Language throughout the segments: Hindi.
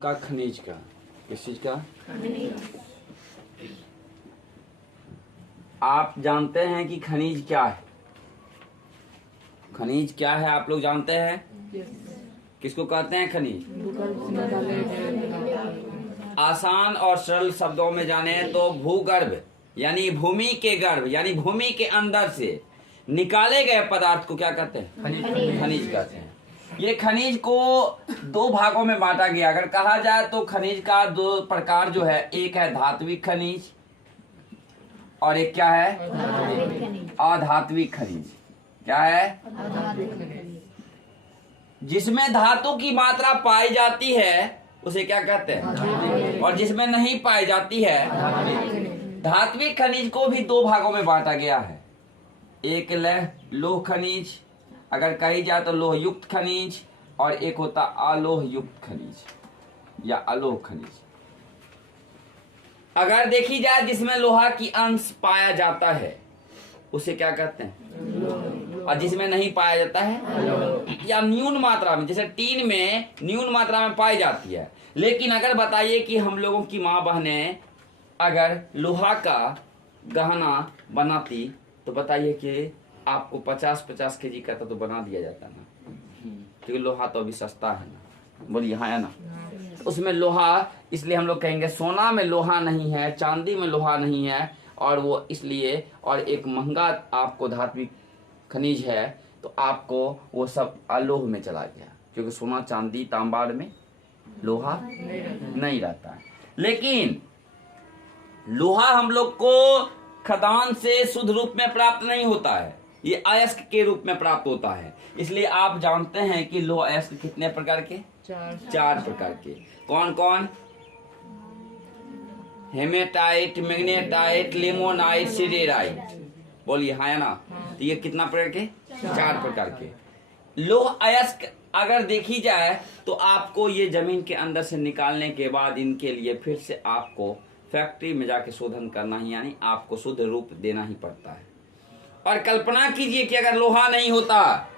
का खनिज का किस चीज का आप जानते हैं कि खनिज क्या है? खनिज क्या है आप लोग जानते हैं? किसको कहते हैं खनिज? आसान और सरल शब्दों में जाने तो भूगर्भ यानी भूमि के गर्भ यानी भूमि के अंदर से निकाले गए पदार्थ को क्या कहते हैं? खनिज कहते हैं। ये खनिज को दो भागों में बांटा गया। अगर कहा जाए तो खनिज का दो प्रकार जो है, एक है धात्विक खनिज और एक क्या है? अधात्विक खनिज। क्या है? जिसमें धातु की मात्रा पाई जाती है उसे क्या कहते हैं? और जिसमें नहीं पाई जाती है। धात्विक खनिज को भी दो भागों में बांटा गया है। एक लौह खनिज, अगर कही जाए तो लोह युक्त खनिज, और एक होता अलोह युक्त खनिज या अलोह खनिज। अगर देखी जाए जिसमें लोहा की अंश पाया जाता है उसे क्या कहते हैं? और जिसमें नहीं पाया जाता है या न्यून मात्रा में, जैसे टीन में न्यून मात्रा में पाई जाती है। लेकिन अगर बताइए कि हम लोगों की माँ बहनें अगर लोहा का गहना बनाती तो बताइए कि आपको 50-50 केजी का तो बना दिया जाता ना, क्योंकि लोहा तो अभी सस्ता है ना। बोलिए हाँ है ना। उसमें लोहा, इसलिए हम लोग कहेंगे सोना में लोहा नहीं है, चांदी में लोहा नहीं है, और वो इसलिए, और एक महंगा आपको धात्विक खनिज है तो आपको वो सब अलोह में चला गया, क्योंकि सोना चांदी तांबाड़ में लोहा नहीं रहता है। लेकिन लोहा हम लोग को खदान से शुद्ध रूप में प्राप्त नहीं होता है, ये अयस्क के रूप में प्राप्त होता है। इसलिए आप जानते हैं कि लोह अयस्क कितने प्रकार के? चार प्रकार के। कौन कौन? Hematite, magnetite, limonite, siderite. बोलिए हाँ या ना। तो ये कितना प्रकार के? चार प्रकार के। लोह अयस्क अगर देखी जाए तो आपको ये जमीन के अंदर से निकालने के बाद इनके लिए फिर से आपको फैक्ट्री में जाके शोधन करना ही, यानी आपको शुद्ध रूप देना ही पड़ता है। और कल्पना कीजिए कि अगर लोहा नहीं होता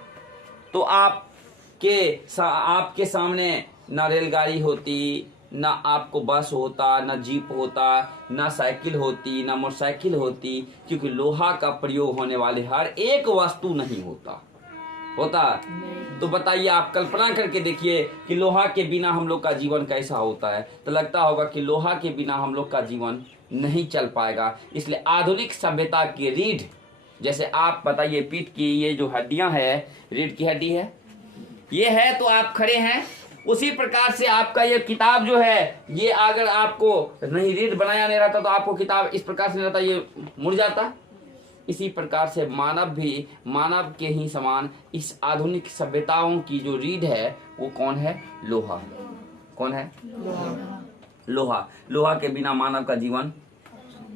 तो आपके सामने ना रेलगाड़ी होती, ना आपको बस होता, ना जीप होता, ना साइकिल होती, ना मोटरसाइकिल होती, क्योंकि लोहा का प्रयोग होने वाले हर एक वस्तु नहीं होता। तो बताइए, आप कल्पना करके देखिए कि लोहा के बिना हम लोग का जीवन कैसा होता है। तो लगता होगा कि लोहा के बिना हम लोग का जीवन नहीं चल पाएगा। इसलिए आधुनिक सभ्यता की रीढ़, जैसे आप बताइए पीठ की ये जो हड्डियां है, रीढ़ की हड्डी है, ये है तो आप खड़े हैं। उसी प्रकार से आपका ये किताब जो है, ये अगर आपको नहीं रीढ़ बनाया नहीं रहता तो आपको किताब इस प्रकार से नहीं रहता, ये मुड़ जाता। इसी प्रकार से मानव भी मानव के ही समान इस आधुनिक सभ्यताओं की जो रीढ़ है वो कौन है? लोहा। कौन है? लोहा। लोहा के बिना मानव का जीवन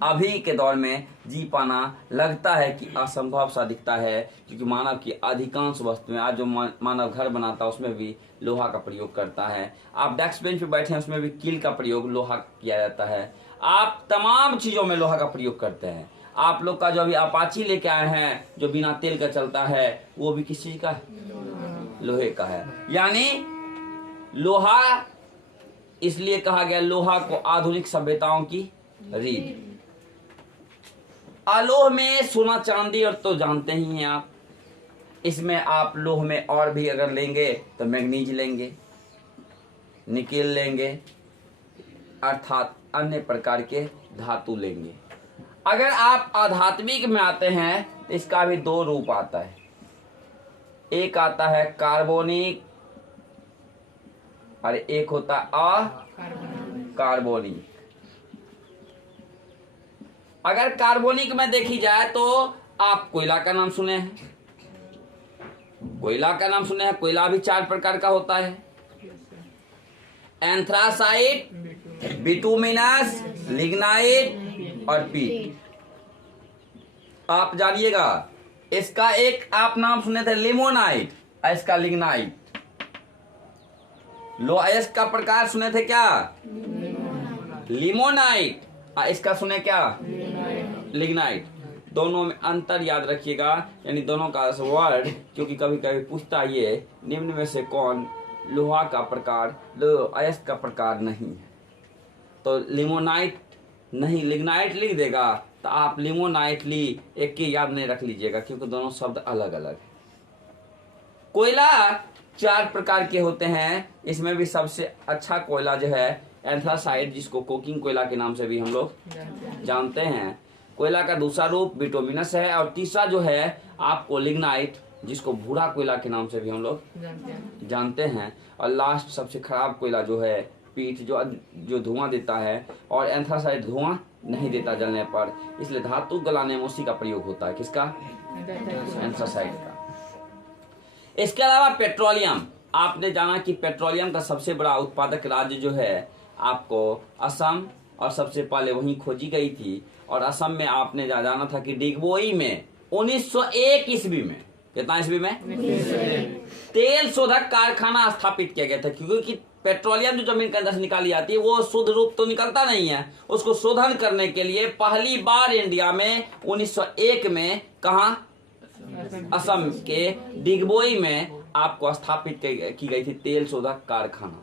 अभी के दौर में जी पाना लगता है कि असंभव सा दिखता है, क्योंकि मानव की अधिकांश वस्तुएं, आज जो मानव घर बनाता है उसमें भी लोहा का प्रयोग करता है। आप डेस्क बेंच पे बैठे हैं उसमें भी कील का प्रयोग लोहा किया जाता है। आप तमाम चीजों में लोहा का प्रयोग करते हैं। आप लोग का जो अभी अपाची लेके आए हैं जो बिना तेल का चलता है, वो भी किस चीज का है? लोहे का है। यानी लोहा इसलिए कहा गया, लोहा को आधुनिक सभ्यताओं की रीढ़। अलोह में सोना चांदी और तो जानते ही हैं आप। इसमें आप लोह में और भी अगर लेंगे तो मैग्नीज लेंगे, निकेल लेंगे, अर्थात अन्य प्रकार के धातु लेंगे। अगर आप आध्यात्मिक में आते हैं तो इसका भी दो रूप आता है। एक आता है कार्बोनिक और एक होता अकार्बोनिक। अगर कार्बोनिक में देखी जाए तो आप कोयला का नाम सुने हैं। कोयला का नाम सुने हैं। कोयला भी चार प्रकार का होता है: एंथ्रासाइट, बिटुमिनस, लिग्नाइट और पीट। आप जानिएगा, इसका एक आप नाम सुने थे लिमोनाइट, इसका लिग्नाइट। लोहा का प्रकार सुने थे क्या? लिमोनाइट। इसका सुने क्या? लिग्नाइट। दोनों में अंतर याद रखिएगा, यानी दोनों का वर्ड, क्योंकि कभी कभी पूछता ये निम्न में से कौन लोहा का प्रकार, अयस्क का प्रकार नहीं है। तो लिमोनाइट नहीं, लिग्नाइट लिख देगा तो आप लिमोनाइट ली एक के याद नहीं रख लीजिएगा, क्योंकि दोनों शब्द अलग अलग है। कोयला 4 प्रकार के होते हैं, इसमें भी सबसे अच्छा कोयला जो है एंथ्रासाइट, जिसको कोकिंग कोयला के नाम से भी हम लोग जानते हैं। कोयला का दूसरा रूप बिटुमिनस है, और तीसरा जो है आपको लिग्नाइट, जिसको भूरा कोयला के नाम से भी हम लोग जानते हैं। और लास्ट सबसे खराब कोयला जो है पीट, जो धुआं देता है, और एंथ्रासाइट धुआं नहीं देता जलने पर, इसलिए धातु गलाने में उसी का प्रयोग होता है। किसका? एंथ्रासाइट का। इसके अलावा पेट्रोलियम, आपने जाना कि पेट्रोलियम का सबसे बड़ा उत्पादक राज्य जो है आपको असम, और सबसे पहले वहीं खोजी गई थी। और असम में आपने जाना था कि डिगबोई में 1901 ईस्वी में, कितना ईस्वी में, तेल शोधक कारखाना स्थापित किया गया था। क्योंकि पेट्रोलियम जो जमीन के अंदर से निकाली जाती है वो शुद्ध रूप तो निकलता नहीं है, उसको शोधन करने के लिए पहली बार इंडिया में 1901 में कहा, असम के डिगबोई में आपको स्थापित की गई थी तेल शोधक कारखाना।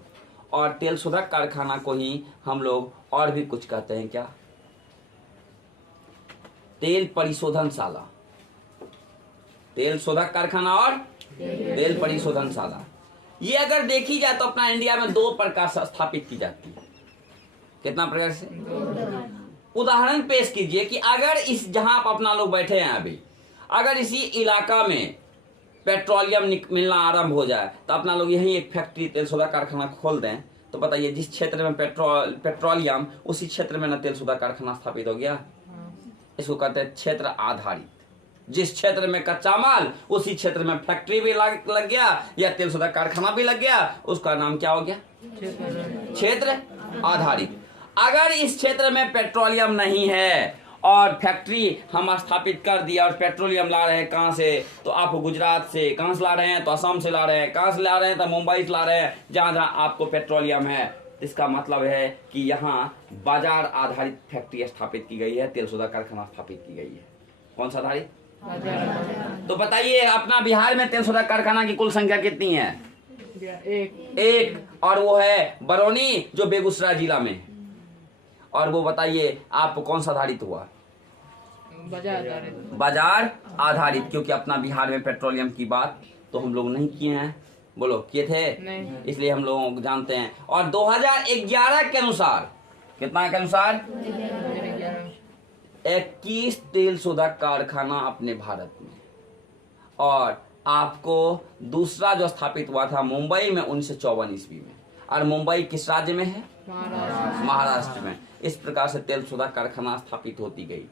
और तेल शोधक कारखाना को ही हम लोग और भी कुछ कहते हैं, क्या? तेल परिशोधनशाला। तेल शोधक कारखाना और तेल परिशोधनशाला, ये अगर देखी जाए तो अपना इंडिया में 2 प्रकार से स्थापित की जाती है। कितना प्रकार से? उदाहरण पेश कीजिए कि अगर इस, जहां आप अपना लोग बैठे हैं अभी, अगर इसी इलाका में पेट्रोलियम मिलना आरंभ हो जाए तो अपना लोग यहीं एक फैक्ट्री तेल शोधक कारखाना खोल दें, तो बताइए जिस क्षेत्र में पेट्रोलियम, उसी क्षेत्र में ना तेल शोधक कारखाना स्थापित हो गया। इसको कहते हैं क्षेत्र आधारित। जिस क्षेत्र में कच्चा माल, उसी क्षेत्र में फैक्ट्री भी लग गया या तेल शोधक कारखाना भी लग गया, उसका नाम क्या हो गया? क्षेत्र आधारित। अगर इस क्षेत्र में पेट्रोलियम नहीं है और फैक्ट्री हम स्थापित कर दिया और पेट्रोलियम ला रहे हैं कहाँ से, तो आप गुजरात से, कहाँ से ला रहे हैं तो असम से ला रहे हैं, कहाँ से ला रहे हैं तो मुंबई से ला रहे हैं, जहाँ जहाँ आपको पेट्रोलियम है, इसका मतलब है कि यहाँ बाजार आधारित फैक्ट्री स्थापित की गई है, तेल शोधक कारखाना स्थापित की गई है। कौन सा आधारित? तो बताइए अपना बिहार में तेल शोधक कारखाना की कुल संख्या कितनी है? एक, और वो है बरौनी जो बेगूसराय जिला में। और वो बताइए आपको कौन सा आधारित हुआ? बाजार आधारित, क्योंकि अपना बिहार में पेट्रोलियम की बात तो हम लोग नहीं किए हैं। बोलो, किए थे? नहीं। इसलिए हम लोग जानते हैं। और 2011 के अनुसार, कितना के अनुसार? 21 तेल शोधक कारखाना अपने भारत में। और आपको दूसरा जो स्थापित हुआ था मुंबई में 1954 ईस्वी में। और मुंबई किस राज्य में है? महाराष्ट्र में। इस प्रकार से तेल शोधक कारखाना स्थापित होती गई।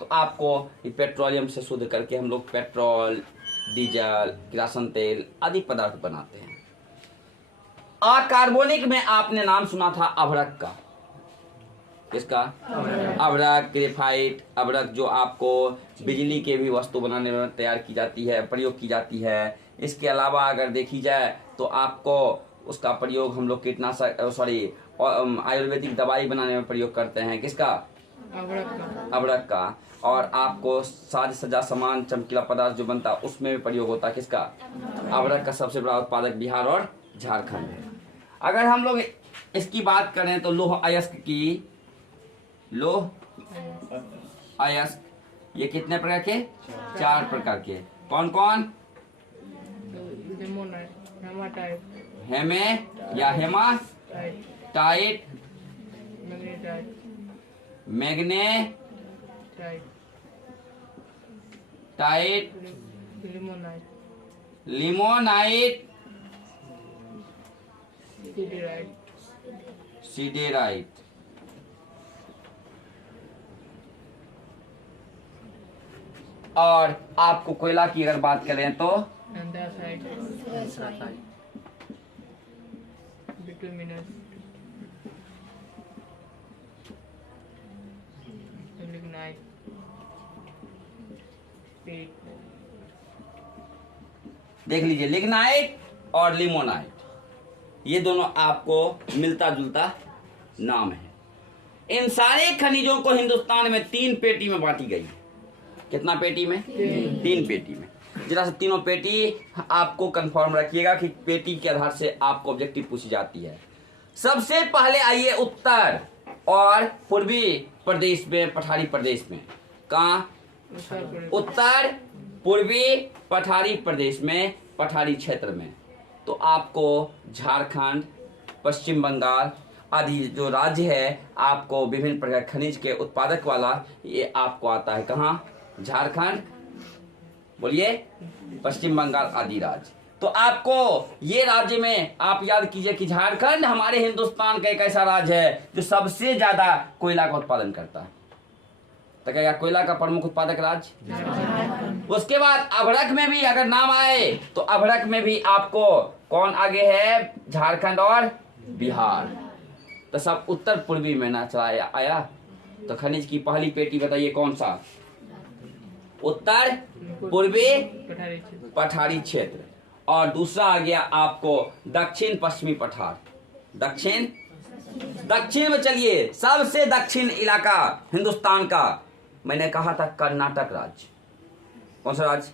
तो आपको पेट्रोलियम से शुद्ध करके हम लोग पेट्रोल, डीजल, किरासन तेल आदि पदार्थ बनाते हैं। अकार्बनिक में आपने नाम सुना था अभ्रक का। किसका? अभ्रक, ग्रेफाइट। अभ्रक जो आपको बिजली के भी वस्तु बनाने में तैयार की जाती है, प्रयोग की जाती है। इसके अलावा अगर देखी जाए तो आपको उसका प्रयोग हम लोग कीटनाशक, आयुर्वेदिक दवाई बनाने में प्रयोग करते हैं। किसका? अभ्रक का। और आपको साज सजा सामान, चमकीला पदार्थ जो बनता है उसमें भी प्रयोग होता है। किसका? अभ्रक का सबसे बड़ा उत्पादक बिहार और झारखंड है। अगर हम लोग इसकी बात करें तो लौह अयस्क की, लौह अयस्क ये कितने प्रकार के? 4 प्रकार के। कौन कौन? हेमे या hematite, magnetite, limonite, siderite. और आपको कोयला की अगर बात करें तो बिटुमिनस, लिग्नाइट, देख लीजिए, लिग्नाइट और लिमोनाइट ये दोनों आपको मिलता जुलता नाम है। इन सारे खनिजों को हिंदुस्तान में 3 पेटी में बांटी गई है। कितना पेटी में? 3 पेटी में। जरा से तीनों पेटी आपको कंफर्म रखिएगा कि पेटी के आधार से आपको ऑब्जेक्टिव पूछी जाती है। सबसे पहले आइए उत्तर और पूर्वी प्रदेश में, पठारी प्रदेश में। कहाँ? उत्तर पूर्वी पठारी प्रदेश में, पठारी क्षेत्र में। तो आपको झारखंड, पश्चिम बंगाल आदि जो राज्य है, आपको विभिन्न प्रकार खनिज के उत्पादक वाला ये आपको आता है। कहाँ? झारखंड, बोलिए, पश्चिम बंगाल आदि राज्य। तो आपको ये राज्य में आप याद कीजिए कि झारखंड हमारे हिंदुस्तान का एक ऐसा राज्य है जो सबसे ज्यादा कोयला का उत्पादन करता है। तो क्या कोयला का प्रमुख उत्पादक राज्य। उसके बाद अभड़क में भी अगर नाम आए तो अभड़क में भी आपको कौन आगे है? झारखंड और बिहार। तो सब उत्तर पूर्वी में ना चला आया। तो खनिज की पहली पेटी बताइए कौन सा? उत्तर पूर्वी पठारी क्षेत्र। और दूसरा आ गया आपको दक्षिण पश्चिमी पठार। दक्षिण में चलिए, सबसे दक्षिण इलाका हिंदुस्तान का मैंने कहा था कर्नाटक राज्य। कौन सा राज्य?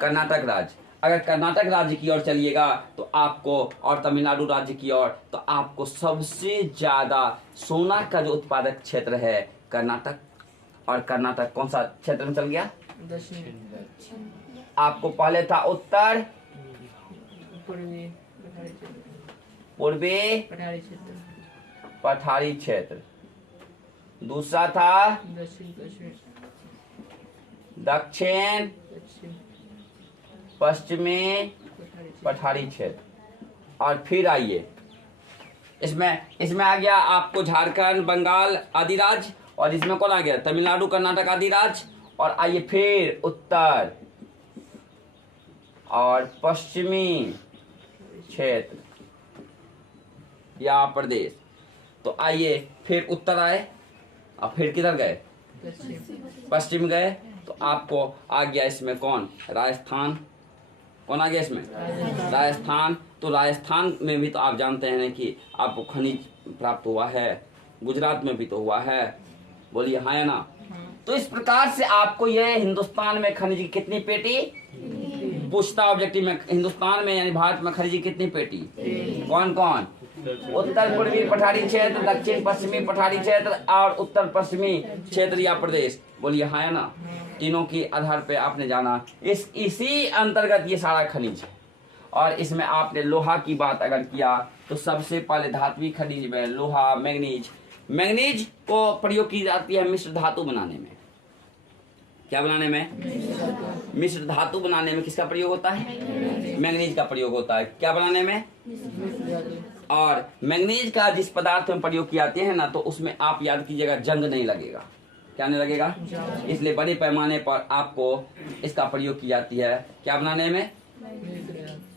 कर्नाटक राज्य। अगर कर्नाटक राज्य की ओर चलिएगा तो आपको, और तमिलनाडु राज्य की ओर, तो आपको सबसे ज्यादा सोना का जो उत्पादक क्षेत्र है कर्नाटक। और कर्नाटक कौन सा क्षेत्र में चल गया? आपको पहले था उत्तर पूर्वी पठारी क्षेत्र, दूसरा था दक्षिण पश्चिमी पठारी क्षेत्र। और फिर आइए इसमें आ गया आपको झारखंड, बंगाल आदि राज्य। और इसमें कौन आ गया? तमिलनाडु, कर्नाटक आदि राज्य। और आइए फिर उत्तर और पश्चिमी क्षेत्र या प्रदेश। तो आइए फिर उत्तर आए और फिर किधर गए? पश्चिम गए। तो आपको आ गया इसमें कौन? राजस्थान। कौन आ गया इसमें? राजस्थान। तो राजस्थान में भी तो आप जानते हैं कि आपको खनिज प्राप्त हुआ है। गुजरात में भी तो हुआ है, बोलिए हाँ या ना? तो इस प्रकार से आपको ये हिंदुस्तान में खनिज की कितनी पेटी पूछता ऑब्जेक्टिव में? हिंदुस्तान में यानी भारत में खनिज की कितनी पेटी? कौन कौन? उत्तर पूर्वी पठारी क्षेत्र, दक्षिण पश्चिमी पठारी क्षेत्र और उत्तर पश्चिमी क्षेत्र या प्रदेश। बोलिए हाँ या ना? तीनों के आधार पे आपने जाना। इसी अंतर्गत ये सारा खनिज है। और इसमें आपने लोहा की बात अगर किया तो सबसे पहले धात्विक खनिज में लोहा, मैंगनीज को प्रयोग की जाती है मिश्र धातु बनाने में। क्या बनाने में? मिश्र धातु बनाने में किसका प्रयोग होता है? मैंगनीज का प्रयोग होता है। क्या बनाने में? और मैंगनीज का जिस पदार्थ में प्रयोग किया जाते हैं ना, तो उसमें आप याद कीजिएगा जंग नहीं लगेगा। क्या नहीं लगेगा? इसलिए बड़े पैमाने पर आपको इसका प्रयोग की जाती है। क्या बनाने में?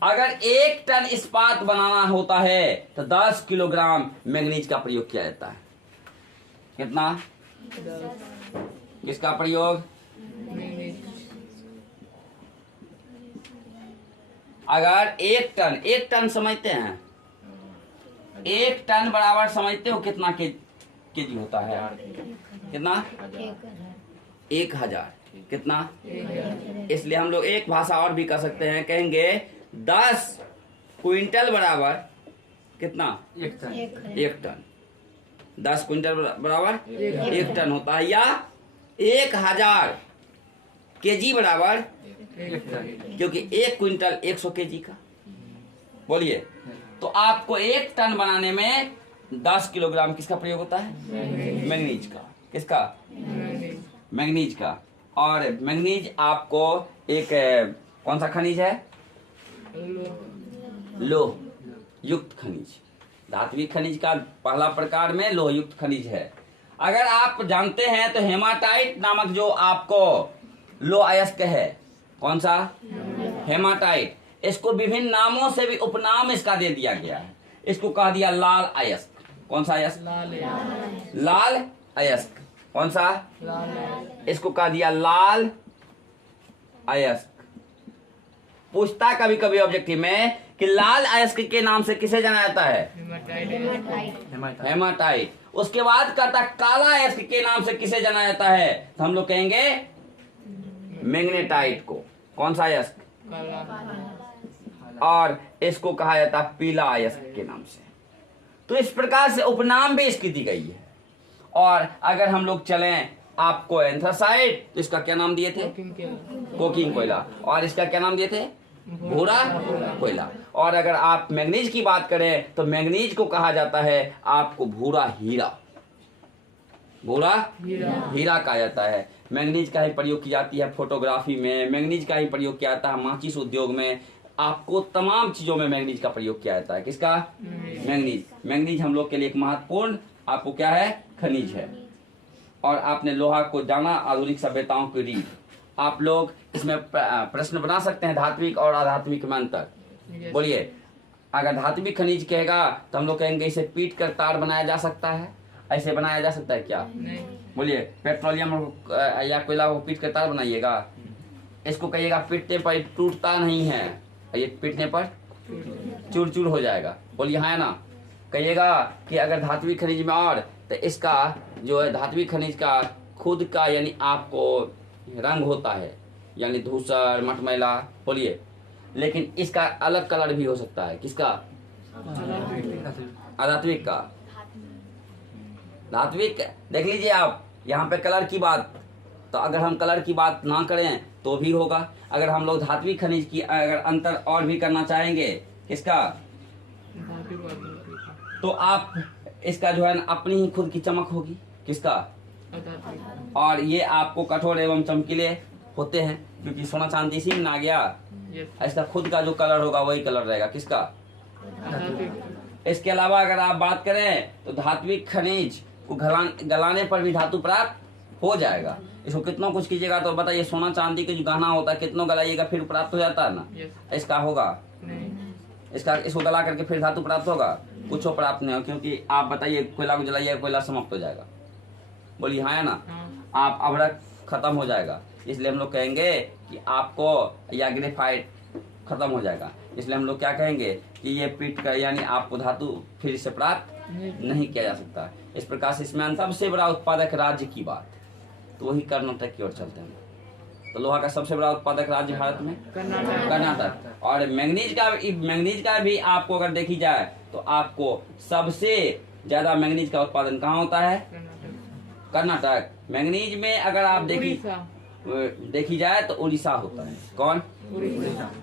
अगर 1 टन इस्पात बनाना होता है तो 10 किलोग्राम मैंगनीज का प्रयोग किया जाता है। कितना? किसका प्रयोग? अगर 1 टन समझते हैं, 1 टन बराबर समझते हो कितना केजी होता है? कितना? 1000। कितना? इसलिए हम लोग एक भाषा और भी कर सकते हैं, कहेंगे 10 क्विंटल बराबर कितना? 1 टन। 10 क्विंटल बराबर 1 टन होता है। या 1000 केजी बराबर 1 टन, क्योंकि 1 क्विंटल 100 केजी का। बोलिए, तो आपको 1 टन बनाने में 10 किलोग्राम किसका प्रयोग होता है? मैंगनीज का। किसका? मैंगनीज का। और मैंगनीज आपको एक कौन सा खनिज है? लोह युक्त खनिज। धात्विक खनिज का पहला प्रकार में लोह युक्त खनिज है। अगर आप जानते हैं तो हेमाटाइट नामक जो आपको लोह अयस्क है, कौन सा? हेमाटाइट। इसको विभिन्न नामों से भी उपनाम इसका दे दिया गया है। इसको कहा दिया लाल अयस्क। कौन सा अयस्क? लाल अयस्क। कौन सा? इसको कहा दिया लाल अयस्क। पूछता कभी कभी ऑब्जेक्टिव में कि लाल अयस्क के नाम से किसे जाना जाता है? हेमाटाइट। उसके बाद कहता काला अयस्क के नाम से किसे जाना जाता है? तो हम लोग कहेंगे मैग्नेटाइट को। कौन सा अयस्क? काला। और इसको कहा जाता है पीला अयस्क के नाम से। तो इस प्रकार से उपनाम भी इसकी दी गई है। और अगर हम लोग चलें आपको एंथ्रासाइड, तो इसका क्या नाम दिए थे? कोकिंग कोयला। और इसका क्या नाम दिए थे? भूरा कोयला। और अगर आप मैग्नीज की बात करें तो मैग्नीज को कहा जाता है आपको भूरा हीरा। भूरा हीरा कहा जाता है। मैग्नीज का ही प्रयोग की जाती है फोटोग्राफी में, मैग्नीज का ही प्रयोग किया जाता है माचिस उद्योग में, आपको तमाम चीजों में मैग्नीज का प्रयोग किया जाता है। किसका? मैग्नीज। मैग्नीज हम लोग के लिए एक महत्वपूर्ण आपको क्या है? खनिज है। और आपने लोहा को जाना, आधुनिक सभ्यताओं की रीढ़। आप लोग इसमें प्रश्न बना सकते हैं धात्विक और अधात्विक में अंतर। बोलिए, अगर धात्विक खनिज कहेगा तो हम लोग कहेंगे इसे पीट कर तार बनाया जा सकता है। ऐसे बनाया जा सकता है क्या? नहीं। बोलिए, पेट्रोलियम या कोयला को पीट कर तार बनाइएगा, इसको कहिएगा पीटने पर टूटता नहीं है, ये पीटने पर चूर चूर हो जाएगा। बोलिए हाँ है ना? कहिएगा कि अगर धात्विक खनिज में और तो इसका जो है धात्विक खनिज का खुद का यानी आपको रंग होता है, यानी धूसर मटमैला। बोलिए, लेकिन इसका अलग कलर भी हो सकता है। किसका? अधात्विक का। धात्विक देख लीजिए आप, यहाँ पे कलर की बात, तो अगर हम कलर की बात ना करें तो भी होगा। अगर हम लोग धात्विक खनिज की अगर अंतर और भी करना चाहेंगे, किसका? तो आप इसका जो है ना अपनी ही खुद की चमक होगी। किसका? और ये आपको कठोर एवं चमकीले होते हैं, क्योंकि सोना चांदी इसी में आ गया। इसका खुद का जो कलर होगा वही कलर रहेगा। किसका? इसके अलावा अगर आप बात करें तो धात्विक खनिज को गलाने पर भी धातु प्राप्त हो जाएगा। इसको कितना कुछ कीजिएगा तो बताइए, सोना चांदी के जो गहना होता है कितना गलाइएगा फिर प्राप्त हो जाता है ना? इसका होगा? इसको गला करके फिर धातु प्राप्त होगा? कुछ प्राप्त नहीं हो, क्योंकि आप बताइए कोयला को जलाइए, कोयला समाप्त हो जाएगा। बोलिए हाँ है ना? आप अभ्रक खत्म हो जाएगा। इसलिए हम लोग कहेंगे कि आपको या ग्रेफाइट खत्म हो जाएगा। इसलिए हम लोग क्या कहेंगे कि ये पीट कर यानी आपको धातु फिर से प्राप्त नहीं किया जा सकता। इस प्रकार से इसमें सबसे बड़ा उत्पादक राज्य की बात, तो वही कर्नाटक की ओर चलते हैं। तो लोहा का सबसे बड़ा उत्पादक राज्य भारत में कर्नाटक। और मैग्नीज का भी आपको अगर देखी जाए तो आपको सबसे ज्यादा मैग्नीज का उत्पादन कहाँ होता है? कर्नाटक। मैग्नीज में अगर आप देखी जाए तो उड़ीसा होता है। कौन?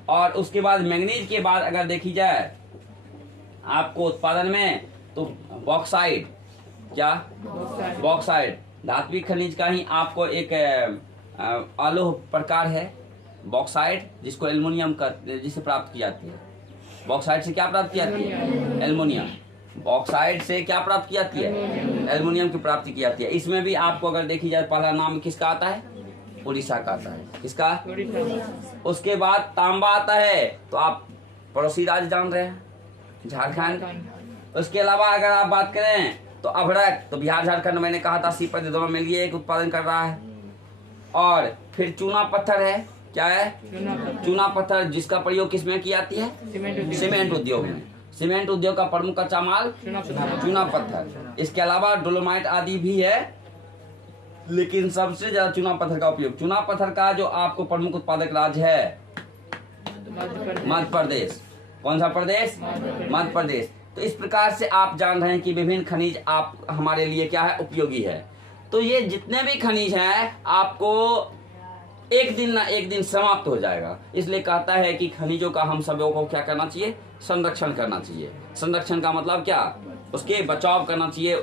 और उसके बाद मैग्नीज के बाद अगर देखी जाए आपको उत्पादन में तो बॉक्साइट। क्या? बॉक्साइट धात्विक खनिज का ही आपको एक अलोह प्रकार है बॉक्साइट, जिसको एल्युमिनियम का जिसे प्राप्त की जाती है। बॉक्साइट से क्या प्राप्त की जाती है? एल्युमिनियम। बॉक्साइट से क्या प्राप्त की जाती है? एल्युमिनियम की प्राप्ति की जाती है। इसमें भी आपको अगर देखी जाए पहला नाम किसका आता है? उड़ीसा का आता है। किसका? उसके बाद तांबा आता है, तो आप पड़ोसी राज्य जान रहे हैं, झारखंड। उसके अलावा अगर आप बात करें तो अभ्रक, तो बिहार झारखंड मैंने कहा था 80% दोनों मिलकर एक उत्पादन कर रहा है। और फिर चूना पत्थर है। क्या है? चूना पत्थर, जिसका प्रयोग किसमें की जाती है? सीमेंट उद्योग में। सीमेंट उद्योग का प्रमुख कच्चा माल चूना पत्थर। इसके अलावा डोलोमाइट आदि भी है, लेकिन सबसे ज्यादा चूना पत्थर का उपयोग। चूना पत्थर का जो आपको प्रमुख उत्पादक राज्य है मध्य प्रदेश। कौन सा प्रदेश? मध्य प्रदेश। तो इस प्रकार से आप जान रहे हैं कि विभिन्न खनिज आप हमारे लिए क्या है? उपयोगी है। तो ये जितने भी खनिज हैं आपको एक दिन ना एक दिन समाप्त हो जाएगा। इसलिए कहता है कि खनिजों का हम सबों को क्या करना चाहिए? संरक्षण करना चाहिए। संरक्षण का मतलब क्या? उसके बचाव करना चाहिए।